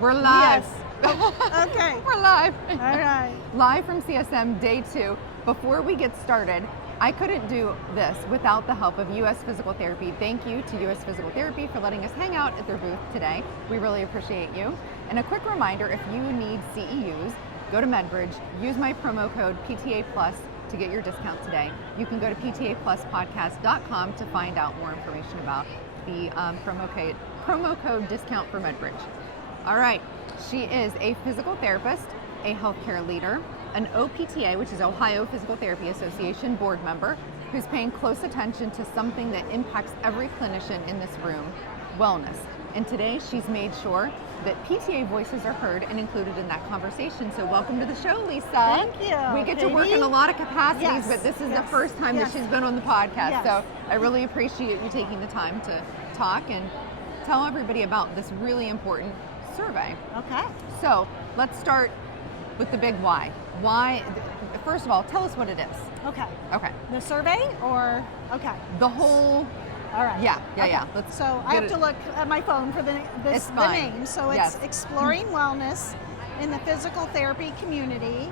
We're live. Yes. Oh, okay. We're live. All right. Live from CSM day 2. Before we get started, I couldn't do this without the help of US Physical Therapy. Thank you to US Physical Therapy for letting us hang out at their booth today. We really appreciate you. And a quick reminder, if you need CEUs, go to MedBridge, use my promo code PTA Plus to get your discount today. You can go to ptapluspodcast.com to find out more information about the promo code discount for MedBridge. All right, she is a physical therapist, a healthcare leader, an OPTA, which is Ohio Physical Therapy Association board member, who's paying close attention to something that impacts every clinician in this room, wellness. And today she's made sure that PTA voices are heard and included in that conversation. So welcome to the show, Lisa. Thank you. We get to work in a lot of capacities, but this is the first time that Yes. she's been on the podcast. Yes. So I really appreciate you taking the time to talk and tell everybody about this really important survey. Okay. So let's start with the big why. Why, first of all, tell us what it is. Okay. Okay. The survey or, okay. The whole, All right. yeah. Okay. Let's So I get have to it. look at my phone for the It's fine. name. So it's Yes. Exploring Wellness in the Physical Therapy Community,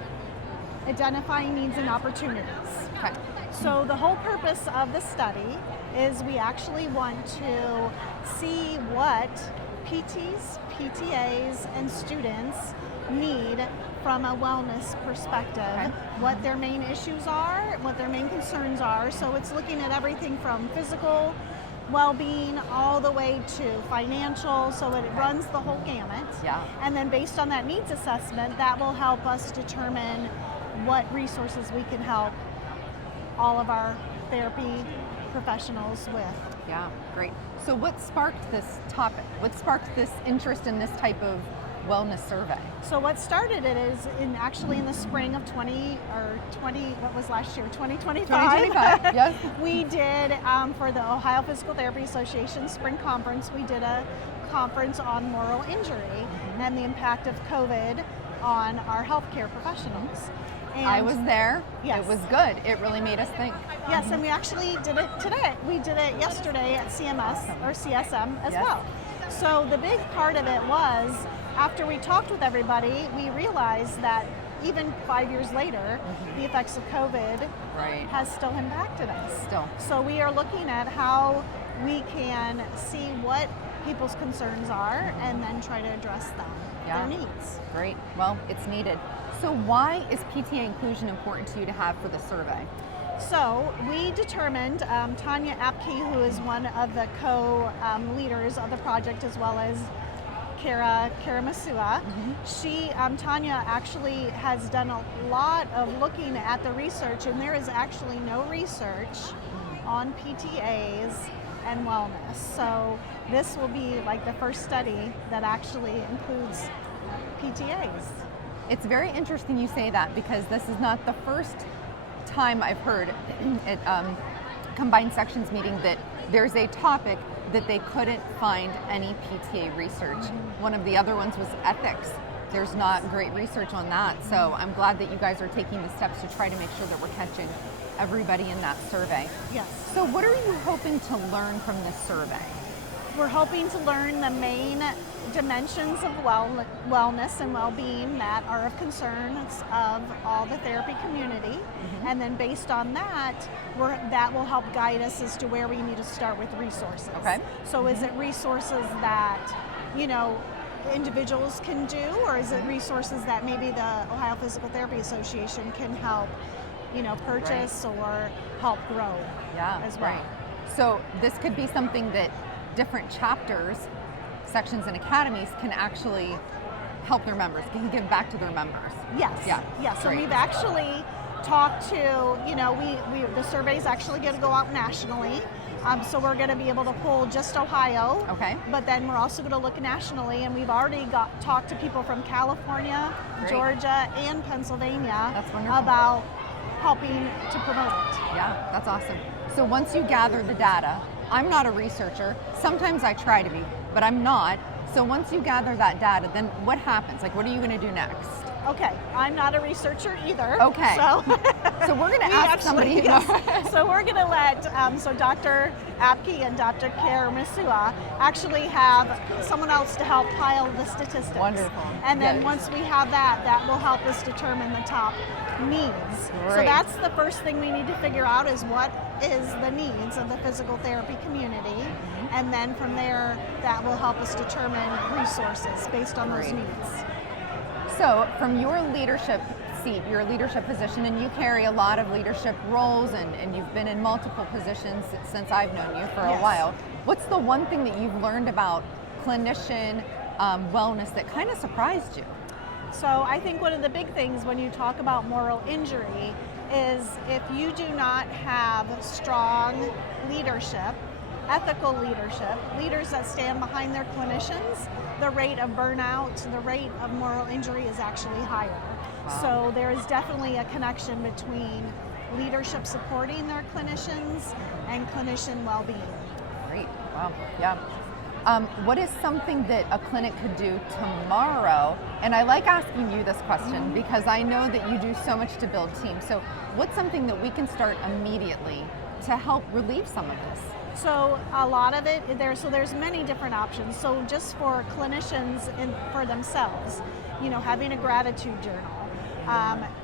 Identifying Needs and Opportunities. Okay. So the whole purpose of the study is we actually want to see what PTs, PTAs, and students need from a wellness perspective, Okay. what their main issues are, what their main concerns are. So it's looking at everything from physical well-being all the way to financial, so it runs the whole gamut. Yeah. And then based on that needs assessment, that will help us determine what resources we can help all of our therapy professionals with. Yeah, great. So what sparked this topic? What sparked this interest in this type of wellness survey? So what started it is actually in the spring of 2025. 2025, yes. We did, for the Ohio Physical Therapy Association Spring Conference, we did a conference on moral injury and the impact of COVID on our healthcare professionals. And I was there. Yes. It was good. It really made us think. Yes, and we actually did it today. We did it yesterday at CMS or CSM as Yes. well. So the big part of it was, after we talked with everybody, we realized that even 5 years later, the effects of COVID Right. has still impacted us. Still. So we are looking at how we can see what people's concerns are and then try to address them, Yeah. their needs. Great. Well, it's needed. So why is PTA inclusion important to you to have for the survey? So we determined, Tanya Apke, who is one of the co-leaders of the project, as well as Kara Masua, Tanya actually has done a lot of looking at the research, and there is actually no research on PTAs and wellness. So this will be like the first study that actually includes PTAs. It's very interesting you say that, because this is not the first time I've heard at Combined Sections meeting that there's a topic that they couldn't find any PTA research. One of the other ones was ethics. There's not great research on that. So I'm glad that you guys are taking the steps to try to make sure that we're catching everybody in that survey. Yes. So what are you hoping to learn from this survey? We're hoping to learn the main dimensions of wellness and well-being that are of concerns of all the therapy community, and then based on that, that will help guide us as to where we need to start with resources. Okay. So is it resources that, individuals can do, or is it resources that maybe the Ohio Physical Therapy Association can help, purchase or help grow as well? Right. So this could be something that different chapters, sections, and academies can actually help their members, can give back to their members. Yes. Yeah. Yes. So Great. we've actually talked to, the survey's actually going to go out nationally. So we're going to be able to pull just Ohio. Okay. But then we're also going to look nationally, and we've already talked to people from California, Great. Georgia, and Pennsylvania That's wonderful. about helping to promote it. Yeah, that's awesome. So once you gather the data, I'm not a researcher. Sometimes I try to be, but I'm not. So once you gather that data, then what happens? Like, what are you going to do next? Okay, I'm not a researcher either. Okay. So, So we're going to ask somebody. Yes. So we're going to let, so Dr. Apke and Dr. Kara Masua actually have someone else to help pile the statistics. Wonderful. And then Good. once we have that, that will help us determine the top needs. So Great. that's the first thing we need to figure out is what is the needs of the physical therapy community. And then from there, that will help us determine resources based on those Great. needs. So from your leadership seat, your leadership position, and you carry a lot of leadership roles and you've been in multiple positions since I've known you for a Yes. while. What's the one thing that you've learned about clinician wellness that kind of surprised you? So I think one of the big things when you talk about moral injury is if you do not have strong leadership, ethical leadership, leaders that stand behind their clinicians, the rate of burnout, the rate of moral injury is actually higher. Wow. So there is definitely a connection between leadership supporting their clinicians and clinician well-being. Great. Wow. Yeah. What is something that a clinic could do tomorrow? And I like asking you this question because I know that you do so much to build teams. So what's something that we can start immediately to help relieve some of this? So a lot of it, there's many different options. So just for clinicians for themselves, having a gratitude journal,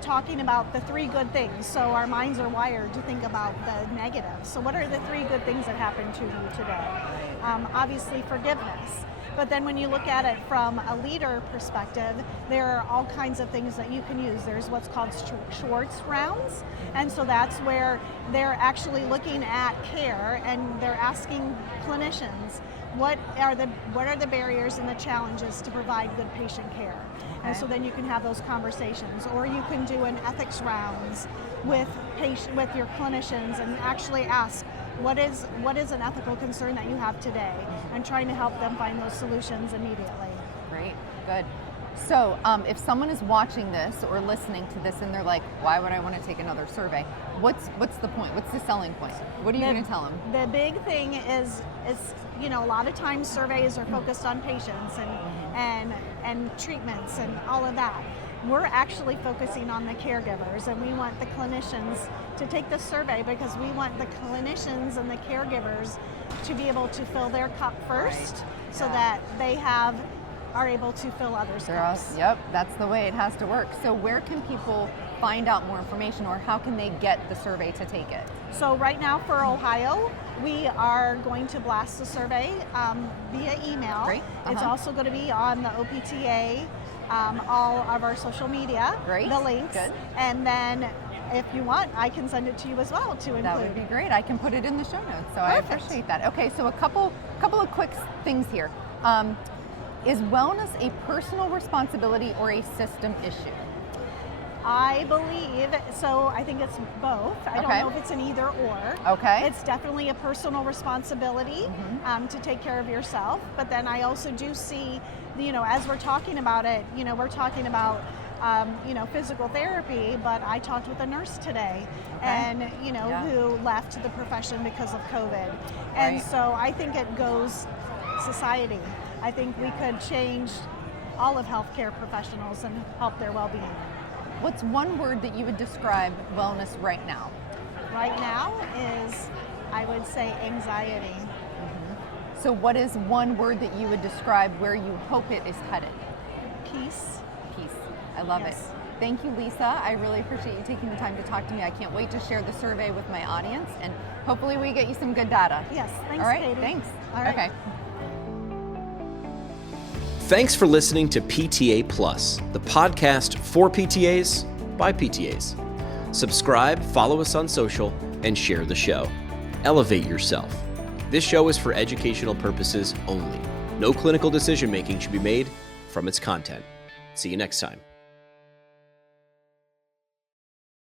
talking about the 3 good things. So our minds are wired to think about the negative. So what are the 3 good things that happened to you today? Obviously forgiveness. But then when you look at it from a leader perspective, there are all kinds of things that you can use. There's what's called Schwartz rounds. And so that's where they're actually looking at care and they're asking clinicians, what are the barriers and the challenges to provide good patient care? Okay. And so then you can have those conversations. Or you can do an ethics rounds with your clinicians and actually ask, what is an ethical concern that you have today, and trying to help them find those solutions immediately. Great, good. So if someone is watching this or listening to this and they're like, why would I want to take another survey? What's the point? What's the selling point? What are you going to tell them? The big thing is a lot of times surveys are focused on patients and treatments and all of that. We're actually focusing on the caregivers, and we want the clinicians to take the survey because we want the clinicians and the caregivers to be able to fill their cup first, so that they are able to fill others' cups. Yep, that's the way it has to work. So where can people find out more information, or how can they get the survey to take it? So right now for Ohio, we are going to blast the survey via email. Great. It's also going to be on the OPTA, all of our social media, Great. the links. Good. And then if you want, I can send it to you as well to include. That would be great. I can put it in the show notes, so I Perfect. appreciate that. Okay, so a couple of quick things here. Is wellness a personal responsibility or a system issue? I believe, so I think it's both. I don't know if it's an either or. Okay. It's definitely a personal responsibility to take care of yourself. But then I also do see, as we're talking about it, we're talking about, physical therapy, but I talked with a nurse today and, who left the profession because of COVID. And Right. so I think it goes society. I think we could change all of healthcare professionals and help their well-being. What's one word that you would describe wellness right now? Right now is, I would say, anxiety. So what is one word that you would describe where you hope it is headed? Peace. Peace. I love Yes. it. Thank you, Lisa. I really appreciate you taking the time to talk to me. I can't wait to share the survey with my audience, and hopefully we get you some good data. Yes, thanks, All right, Katie. thanks. All right. Okay. Thanks for listening to PTA Plus, the podcast for PTAs by PTAs. Subscribe, follow us on social, and share the show. Elevate yourself. This show is for educational purposes only. No clinical decision making should be made from its content. See you next time.